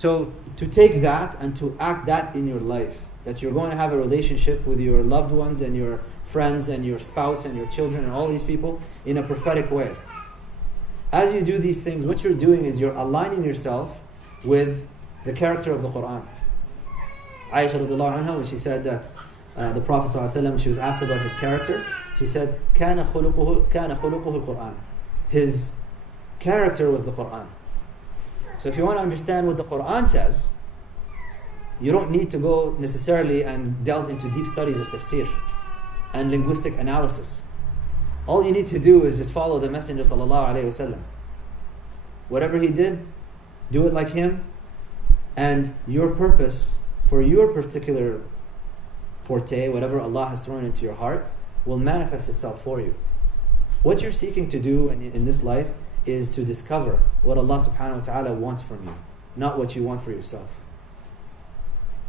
So to take that and to act that in your life, that you're going to have a relationship with your loved ones and your friends and your spouse and your children and all these people in a prophetic way. As you do these things, what you're doing is you're aligning yourself with the character of the Quran. Aisha radiallahu anha, when she said that the Prophet ﷺ, she was asked about his character, she said, كَانَ خُلُقُهُ الْقُرْآنِ. His character was the Quran. So if you want to understand what the Quran says, you don't need to go necessarily and delve into deep studies of tafsir and linguistic analysis. All you need to do is just follow the Messenger sallallahu alaihi wasallam. Whatever he did, do it like him, and your purpose for your particular forte, whatever Allah has thrown into your heart, will manifest itself for you. What you're seeking to do in this life is to discover what Allah subhanahu wa ta'ala wants from you, not what you want for yourself.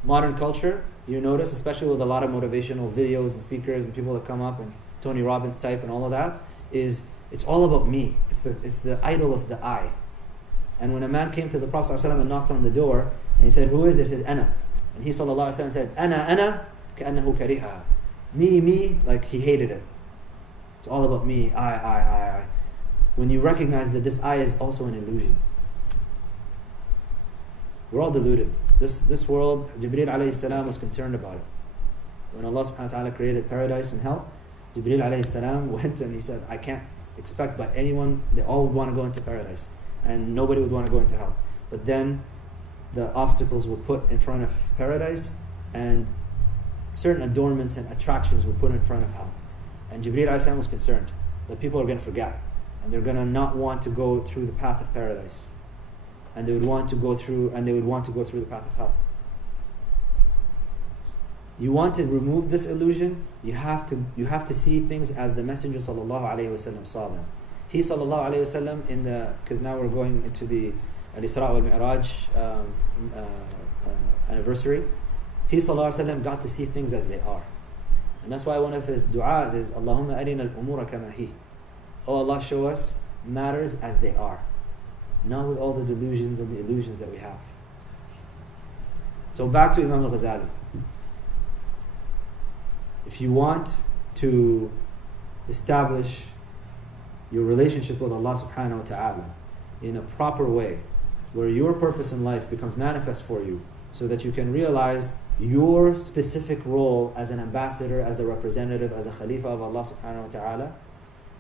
Modern culture, you notice, especially with a lot of motivational videos and speakers and people that come up and Tony Robbins type and all of that, is it's all about me. It's the idol of the I. And when a man came to the Prophet ﷺ and knocked on the door and he said, "Who is it?" He said, "Ana." And he ﷺ said, "Ana, كأنه كريها." Me, like he hated it. It's all about me, I. When you recognize that this I is also an illusion. We're all deluded. This world, Jibreel alayhi salam was concerned about it. When Allah subhanahu wa ta'ala created paradise and hell, Jibreel alayhi salam went and he said, I can't expect but anyone, they all would want to go into paradise and nobody would want to go into hell. But then the obstacles were put in front of paradise and certain adornments and attractions were put in front of hell. And Jibreel alayhi salam was concerned that people are going to forget and they're going to not want to go through the path of paradise. And they would want to go through the path of hell. You want to remove this illusion, you have to see things as the Messenger sallallahu alaihi wasallam saw them. He sallallahu alaihi wasallam because now we're going into the Al-Isra wal Mi'raj anniversary. He sallallahu alaihi wasallam got to see things as they are. And that's why one of his du'as is Allahumma arina al-umura kama hi. Oh Allah, show us matters as they are. Not with all the delusions and the illusions that we have. So back to Imam al-Ghazali. If you want to establish your relationship with Allah subhanahu wa ta'ala in a proper way, where your purpose in life becomes manifest for you, so that you can realize your specific role as an ambassador, as a representative, as a Khalifa of Allah subhanahu wa ta'ala,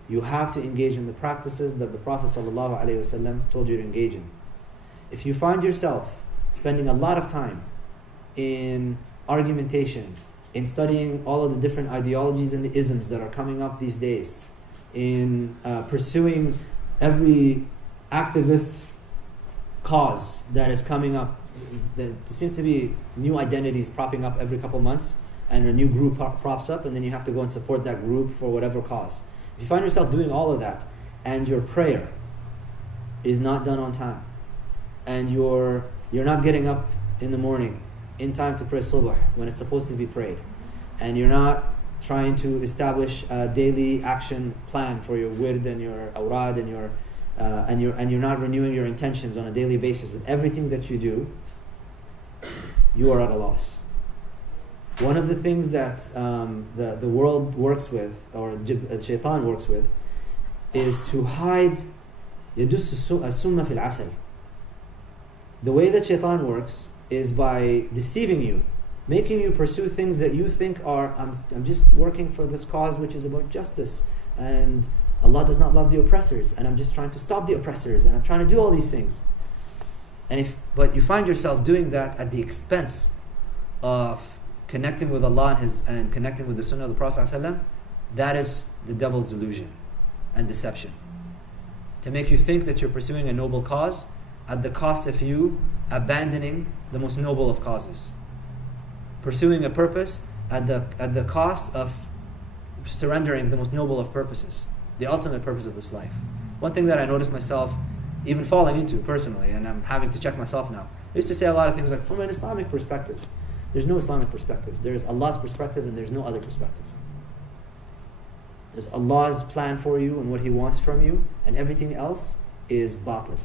you have to engage in the practices that the Prophet ﷺ told you to engage in. If you find yourself spending a lot of time in argumentation, in studying all of the different ideologies and the isms that are coming up these days, in pursuing every activist cause that is coming up, there seems to be new identities popping up every couple months, and a new group props up, and then you have to go and support that group for whatever cause. If you find yourself doing all of that, and your prayer is not done on time, and you're not getting up in the morning in time to pray subh when it's supposed to be prayed, and you're not trying to establish a daily action plan for your wird and your awrad and you're not renewing your intentions on a daily basis with everything that you do, you are at a loss. One of the things that the world works with, or shaitan works with, is to hide يدس السم في العسل. The way that shaitan works is by deceiving you, making you pursue things that you think are, I'm just working for this cause which is about justice, and Allah does not love the oppressors, and I'm just trying to stop the oppressors, and I'm trying to do all these things. But you find yourself doing that at the expense of connecting with Allah and connecting with the Sunnah of the Prophet ﷺ, that is the devil's delusion and deception. To make you think that you're pursuing a noble cause at the cost of you abandoning the most noble of causes. Pursuing a purpose at the cost of surrendering the most noble of purposes, the ultimate purpose of this life. One thing that I noticed myself even falling into personally, and I'm having to check myself now, I used to say a lot of things like, from an Islamic perspective. There's no Islamic perspective. There's Allah's perspective and there's no other perspective. There's Allah's plan for you and what He wants from you, and everything else is batil.